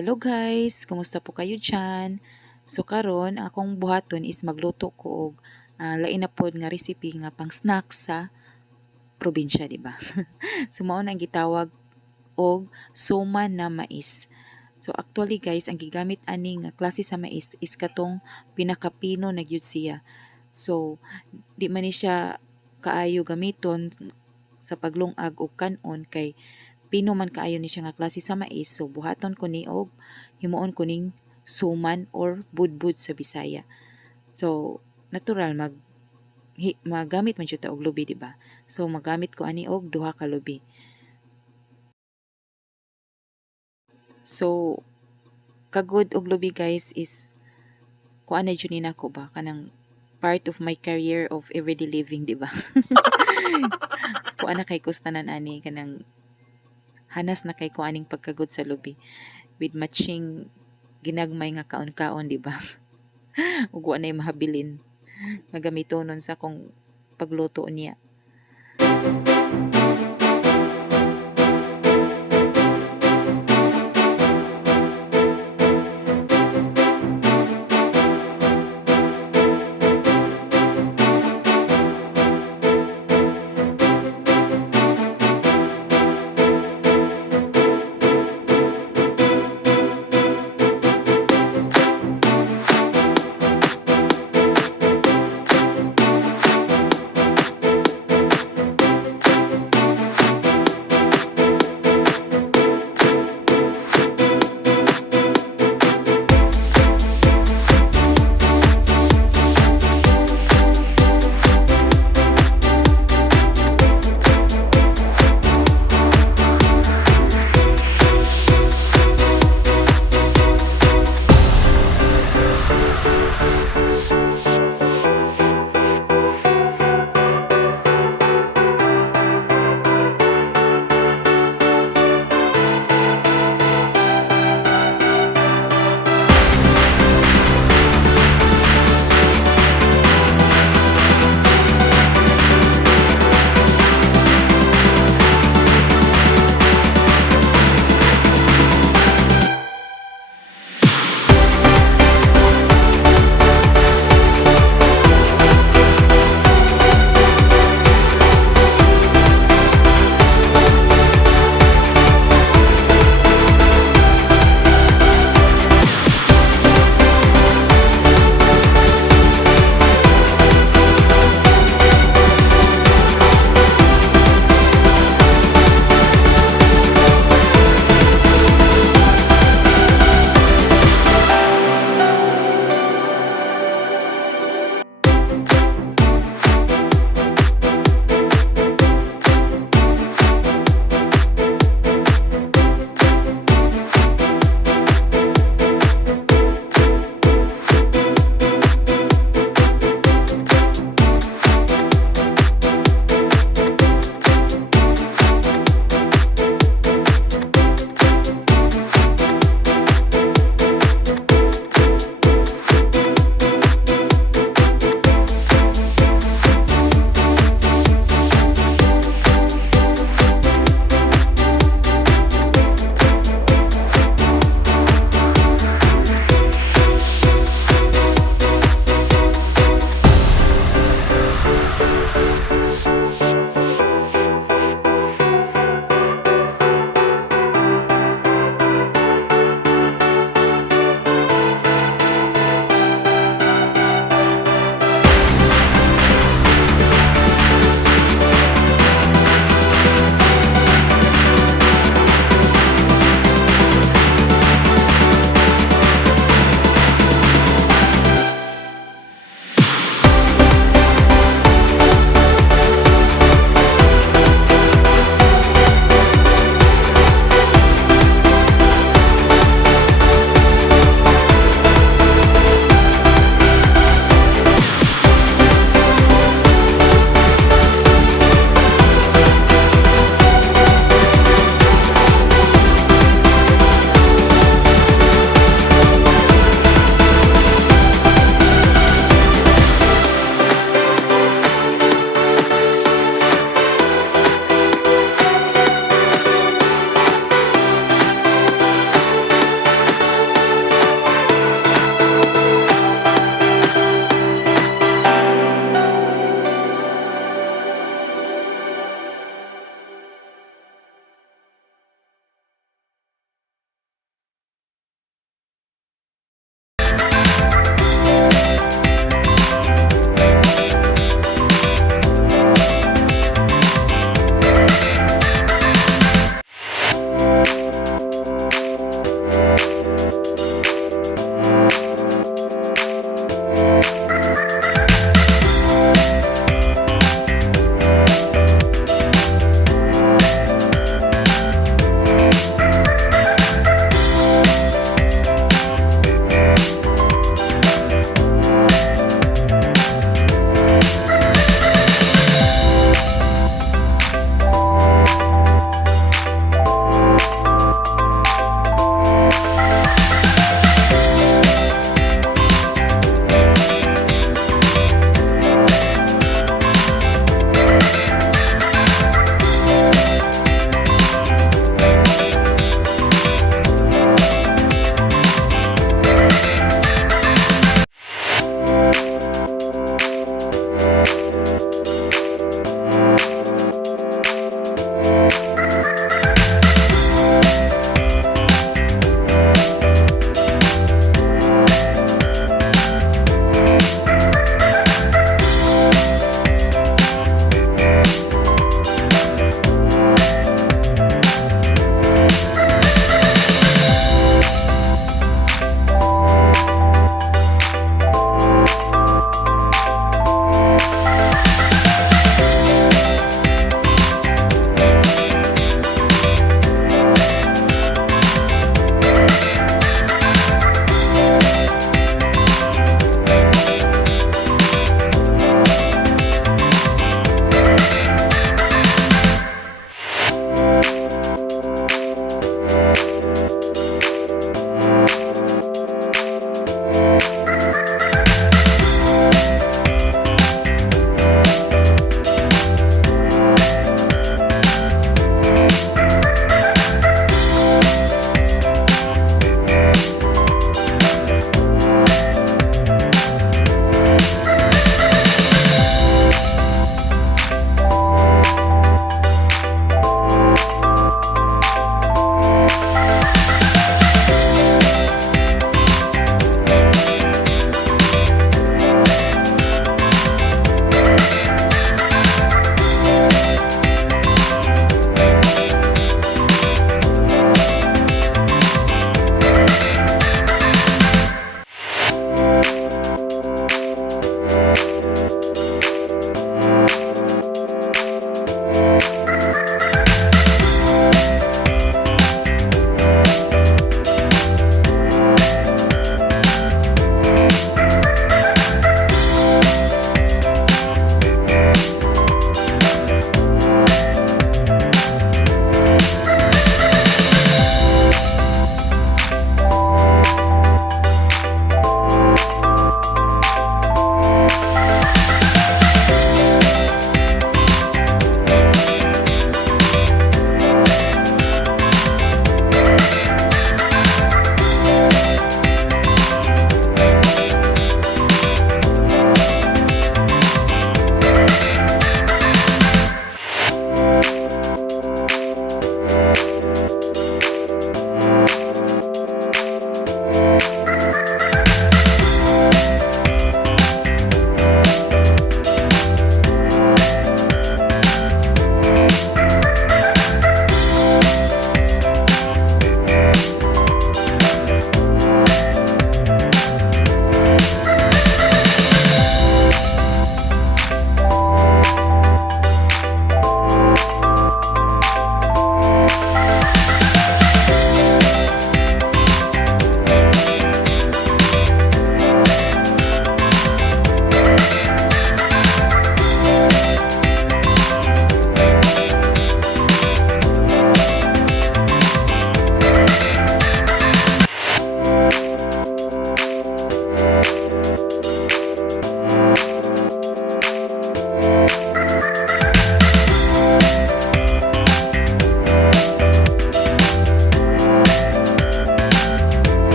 Hello guys, kumusta po kayo dyan? So karon akong buhaton is magluto ko og lain na pod nga recipe nga pang snack sa probinsya, di ba? So mao na ang gitawag og suman na mais. So actually guys, ang gigamit ani nga klase sa mais is katong pinakapino na gyud siya. So di man ni siya kaayo gamiton sa paglungag og kanon kay pino man kaayo ni siya nga klase sa mais. So buhaton ko ni og himuon ko ning suman or budbud sa Bisaya. So natural magamit man jud ta og lubi, di ba? So magamit ko ani og duha ka lubi. So kagud og lubi guys is kuan na jud ni nako ba kanang part of my career of everyday living, di ba? Kuan na kay kustanan ani kanang hanas na kay kuaning pagkagud sa lubi with matching ginagmay nga kaon-kaon, di ba? Ug wa nay mahabilin magamitonon sa kong pagluto niya.